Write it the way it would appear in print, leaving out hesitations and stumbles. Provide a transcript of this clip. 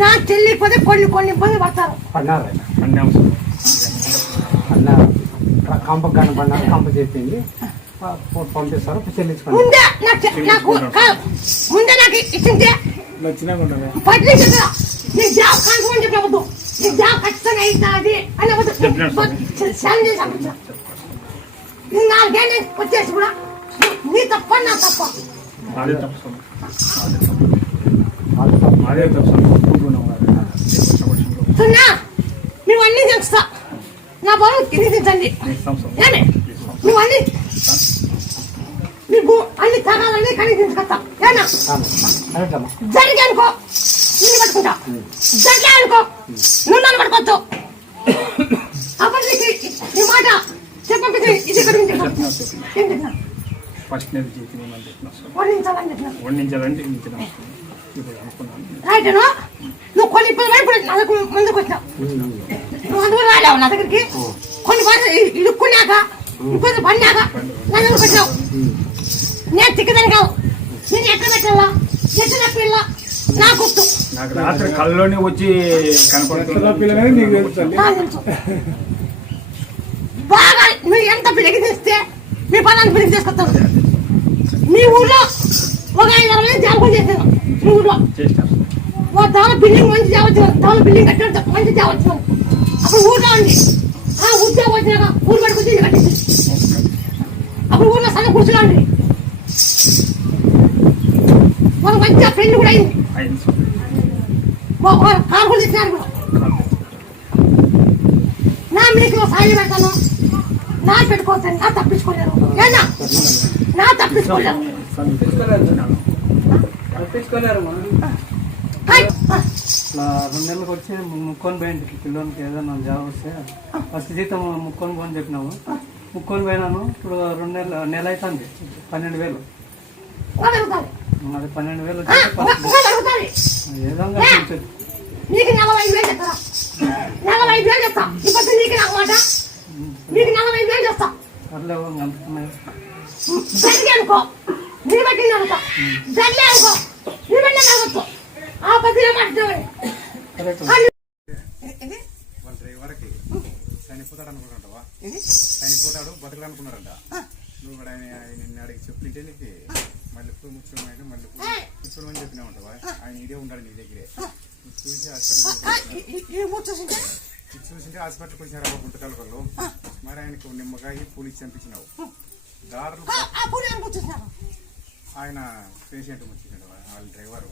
నా చెల్లిపోతే కొన్ని ఇబ్బంది పడతారు. కంప కనపడినారు, కంప చెప్పింది పంపిస్తారు, చెల్లించుకోండి. ముందే నాకు ఇచ్చిందే నీకు జాబ్ కనుకోమని చెప్పవద్దు, నీకు జాబ్ ఖచ్చితంగా అవుతుంది అని నాలుగేళ్ళు వచ్చేసి కూడా నీ తప్ప నా తప్ప నువ్వన్నీ తెలుస్తా. నా బరువు తిరిగించండి, నువ్వన్నీ నీకు అన్ని తరాలన్నీ కనిపించుకొస్తా. జరిగి అనుకో నిన్ను పట్టుకుంటా, జరిగే అనుకో నువ్వు నన్ను పట్టుకోవచ్చు. అప్పుడు నీకు నీ మాట చెప్పకపోతే ఇది రైట్. నువ్వు కొన్ని ఇప్పుడు ముందుకు వచ్చినావు, నువ్వు అందుకు రాలేవు నా దగ్గరికి. కొన్ని ఇరుక్కున్నాక ఇబ్బంది పడినాక నా దగ్గరకు వచ్చినావు. నేను తిక్కదని కావు, నేను ఎక్కడ పెట్టాలా ఎక్కడ పిల్ల నా గుర్తు రాత్రి కళ్ళలోనే వచ్చి బాగా నువ్వు ఎంత పిల్లకి తెస్తే మీ పదాన్ని పిల్లకి తీసుకొస్తావు. మీ ఊర్లో ఒక 5-6 మంది జాబ్ చేశాను. మీ ఊర్లో దాని బిల్డింగ్ మంచి జావచ్చు, దాని బిల్డింగ్ కట్టాడు మంచి జావచ్చు. అప్పుడు ఊర్లో ఉంది ఆ ఉద్యోగం వచ్చినాక ఊరు పట్టుకొచ్చి కట్టింది. అప్పుడు ఊర్లో సన్న కూర్చున్నా అండి, వాళ్ళ మంచిగా ఫ్రెండ్ కూడా అయింది. కారు కూడా తెచ్చినారు కూడా. నా మీకు సాయి పెడతాను, నా పెట్టుకోవద్దని నా తప్పించుకోలేరు, నా తప్పించుకోలేరు. ఇట్లా 2 నెలలకు వచ్చి ముక్కొని పోయింది పిల్లలకి ఏదైనా జాబ్ వస్తే ఫస్ట్ జీతం ముక్కొని పోని చెప్పినాము. ముక్కొని పోయినాను. ఇప్పుడు 2 నెల అవుతుంది. 12,000 అది 12,000 ఏదో నీకు 45,000 చెప్తా, 45,000 చెప్తా. ఇప్పుడు నీకు నాకు మాట నీకు 45,000 చెప్తా. జరిగే అనుకో నీ బట్టి అనుకో, జరిగే అనుకో నీ బట్టి అనుకో. ఆ పద్ధతిలో మాట్లాడేవాడి వాళ్ళ డ్రైవర్కి చనిపోతాడు అనుకుంటావా? చనిపోతాడు బతకడు అనుకున్నారంట. నువ్వు కూడా నిన్ను అడిగి చెప్తుంటే నీకు మళ్ళీ ముఖ్యమైన మళ్ళీ కూర్చోమని చెప్పినా ఉంటావా? ఆయన ఇదే ఉంటాడు నీ దగ్గరే. చూసి హాస్పిటల్కి వచ్చినారు గుంటకల్కల్లో. మరి ఆయనకు నిమ్మకాయ పూలిచ్చి చంపించినావు. దారులు ఆయన పేషెంట్ వచ్చినాడు వాళ్ళ డ్రైవరు.